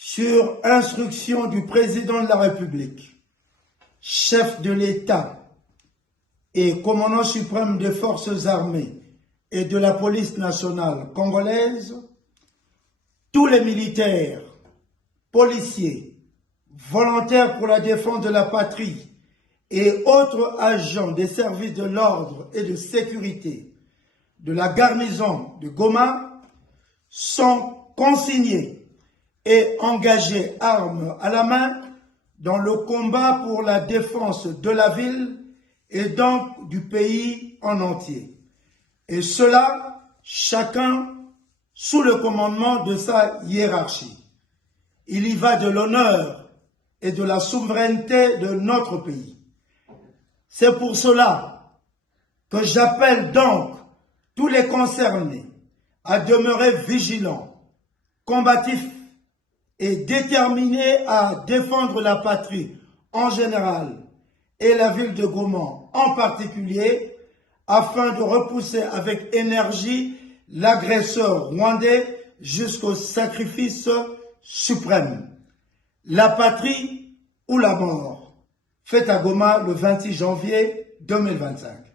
sur instruction du président de la République, chef de l'État et commandant suprême des forces armées et de la police nationale congolaise, tous les militaires, policiers, volontaires pour la défense de la patrie et autres agents des services de l'ordre et de sécurité de la garnison de Goma sont consignés et engagés armes à la main dans le combat pour la défense de la ville et donc du pays en entier. Et cela, chacun sous le commandement de sa hiérarchie. Il y va de l'honneur et de la souveraineté de notre pays. C'est pour cela que j'appelle donc tous les concernés à demeurer vigilants, combatifs et déterminés à défendre la patrie en général et la ville de Goma en particulier, afin de repousser avec énergie l'agresseur rwandais jusqu'au sacrifice suprême. La patrie ou la mort. Fête à Goma le 26 janvier 2025.